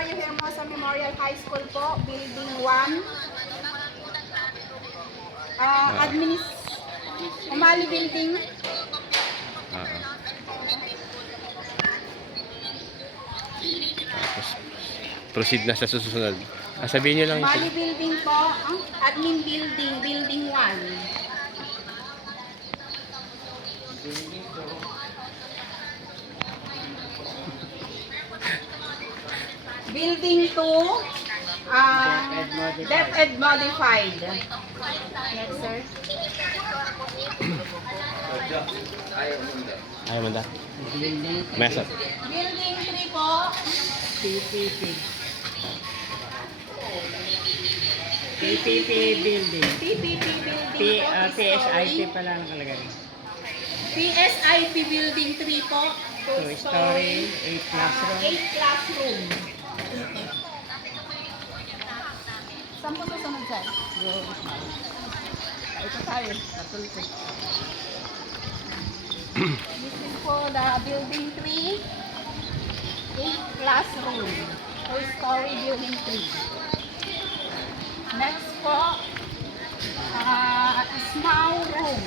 Hilario Hermosa Memorial High School po, Building 1. Umali Building. Tapos, proceed na sa susunod. Sabihin nyo lang. Umali Building po, Admin Building, Building 1. Building 2, DepEd Modified. Yes, sir. Ayaw mo da. Mesa. Building 3 po. PPP. PPP building. PPP Building po. PSIP pala nakalagay. PSIP Building 3 po. 2-story, 8 classroom. 8 classroom. Saan po susunod, sir? Ito tayo, katulpo. This is for the building 3, 8 classroom, 2-story building 3. Next po, small room.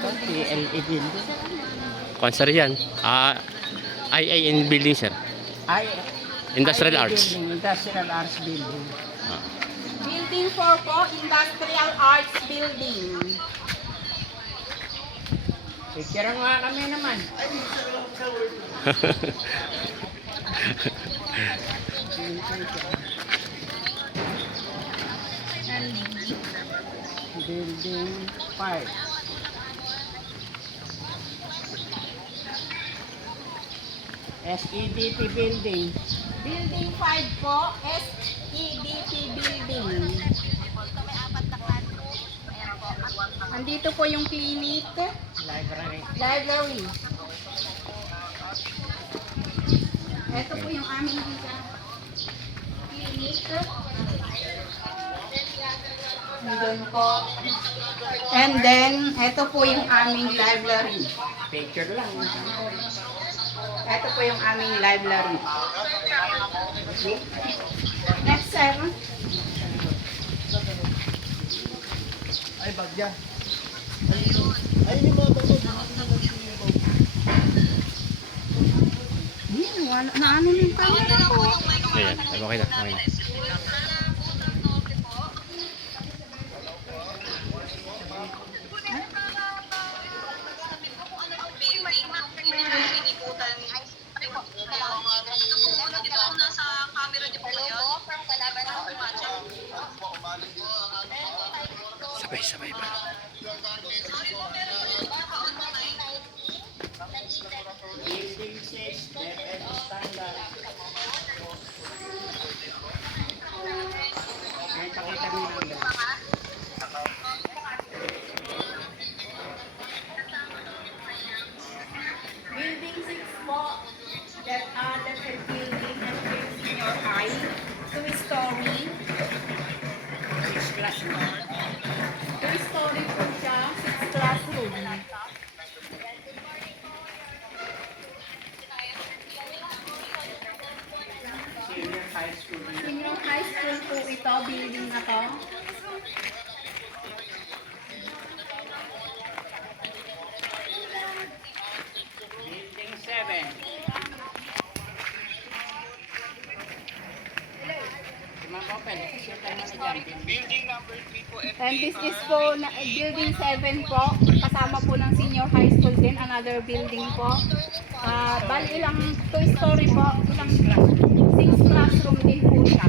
Ito, PLE building. Konsar yan. in building, sir. Ay, Industrial IT Arts. Building, Industrial Arts Building. Building 4 po, Industrial Arts Building. Picture nga kami naman. And Building 5. SEDP Building. Building 5 po, SEDP Building. Andito po yung clinic, Library. library. Ito po yung aming clinic. Doon po. And then, ito po yung aming library. Picture lang. Ito po yung aming library. Next, sir. Ay, bagya. Wala na ano yung camera ko. Ayan. Okay na. Okay na. Sabay-sabay pa. Building 6, DepEd standard. May pakita mo lang. Building 6 po. That's a building at senior high. 2-story. 6 classroom. 2-story po siya. 6 classroom. Senior high school. Senior high school po ito, building na to. Building 7. Open. Building number 3 po. And this is po, building 7 po. Kasama po ng senior high school din. Another building po. Bali ilang 2-story po. Ilang 6 classroom din po siya.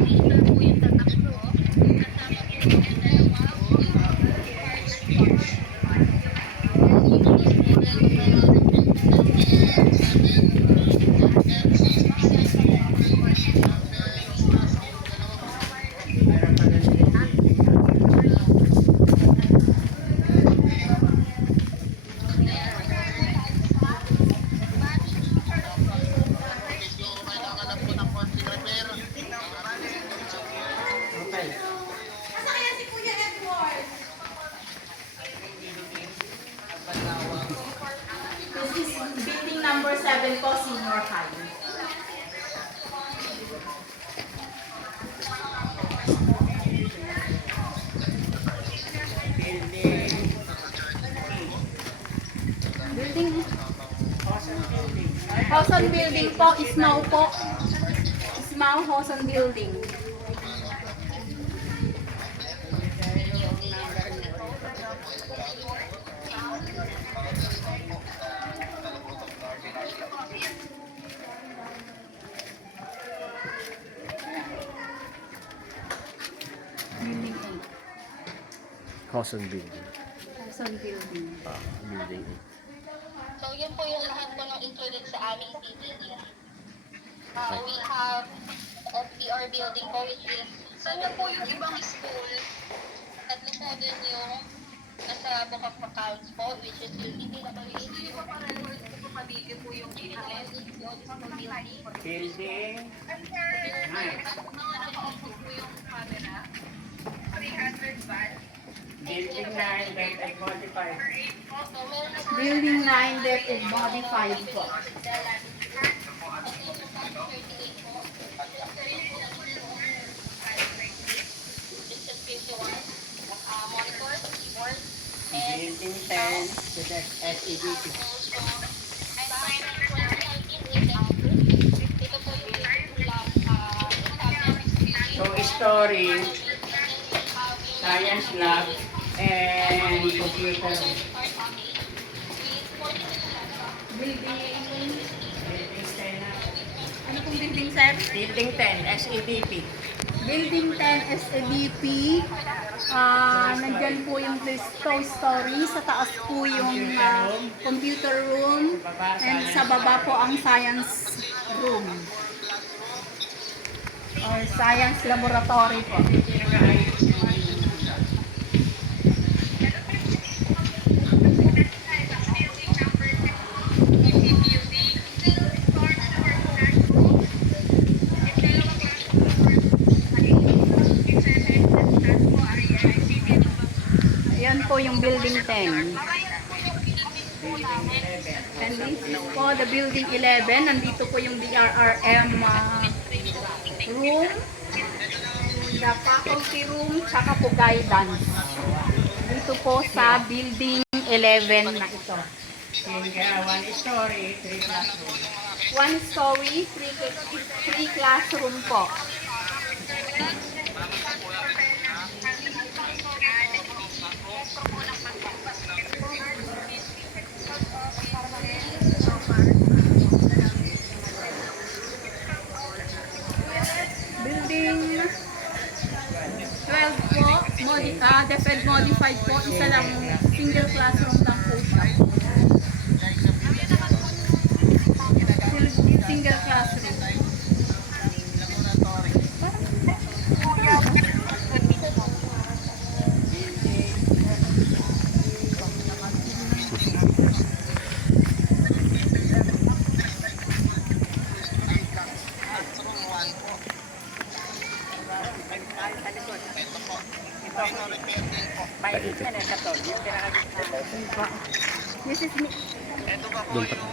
7 po, senior high. Building. Building, Hosan building. Hosan Building po, Ismao po. Ismao Hosan Building. Building 8. Hosan Building. Hosan Building. Building So, yun po yung lahat po ng included sa aming PPE. We have FBR building po, which is, sana po yung ibang school, tatlo po din yung nasa book of accounts po, which is yung PPE. Hindi po para po pabigyan po yung building. Building. Building 9, then I modify. Building 9, deck and modified po. Building 10, so that's SEDP. Two-story, science lab, and computer room. Building, Building 10 na. ano pong building, sir? Building 10, SEDP. Building 10 SABP. Nandyan po yung Toy Story. Sa taas po yung computer room. And sa baba po ang science room. Or science laboratory po. Ayan po yung building 10. And this is po the building 11. Nandito po yung DRRM room, the faculty room, tsaka po guidance. Dito po sa building 11 na ito. One story, 3 classroom. 1 story, 3 classroom po. Building 12 po, DepEd modified po, isa lang, single classroom lang po siya. Single classroom. May isa na ito. Yung pinaka- This is me. Doon pa.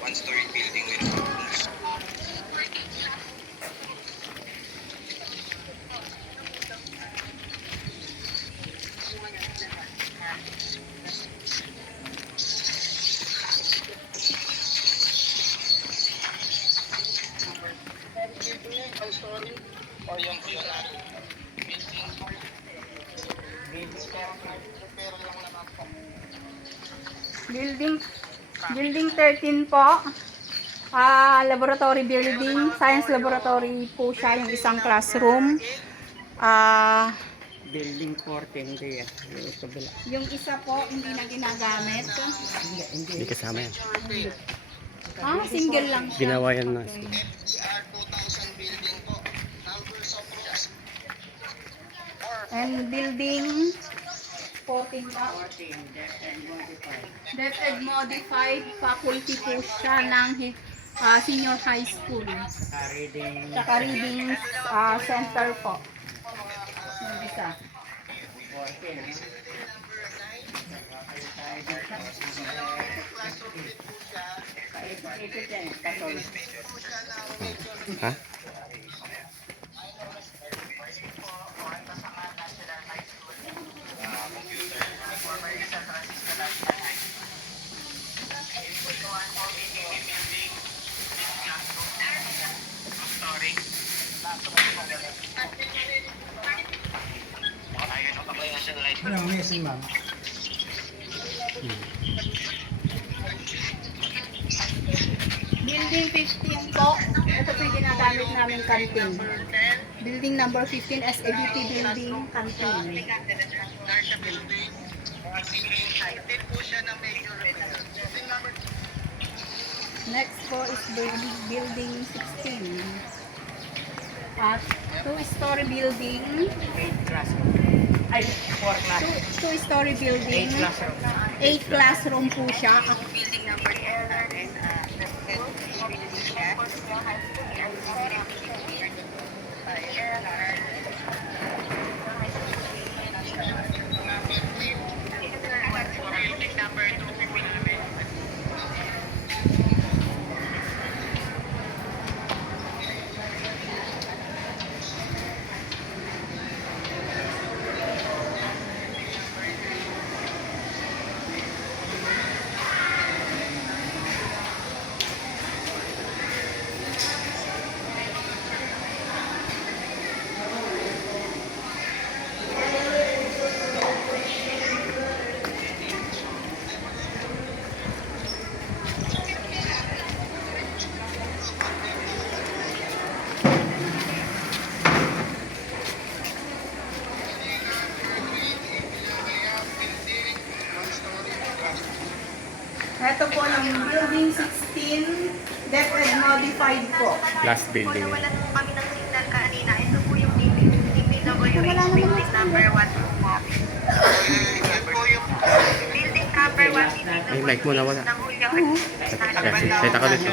One-story building with rooms. Or yung Building 13 po. Laboratory building, science laboratory po siya, yung isang classroom. Building 14 kaya. Yung kabila. Yung isa po hindi na ginagamit. Hindi kasama yan. Single lang siya. Ginawa yan na. Okay. And building 14 po. 14, deck and modified. Method modified faculty po siya ng senior high school. Reading. Tsaka reading center po. Yung isa. 14. Ha? Building 15 po. Ito po yung ginagamit namin canteen. Building number 15, SABT building, canteen. Next po is building 16. Two-story building. 8 classroom. Ay, 4 classroom. Two-story building. 8 classroom. 8 classroom po siya. Ito po yung building 16, Dep Ed modified po. Last building. Wala po kami ng signal kanina. Ito po yung DPWH building number 1 po. Building number 1 Ay, mic mo na wala. ng Juliang Kasi, kita ko dito.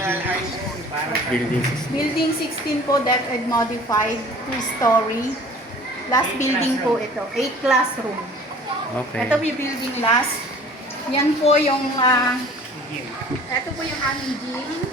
Building 6. Building 16 po, Dep Ed modified, 2-story. Last building po ito, 8 classroom. Okay. Ito po yung building last. Yan po yung, ito po yung aming gym.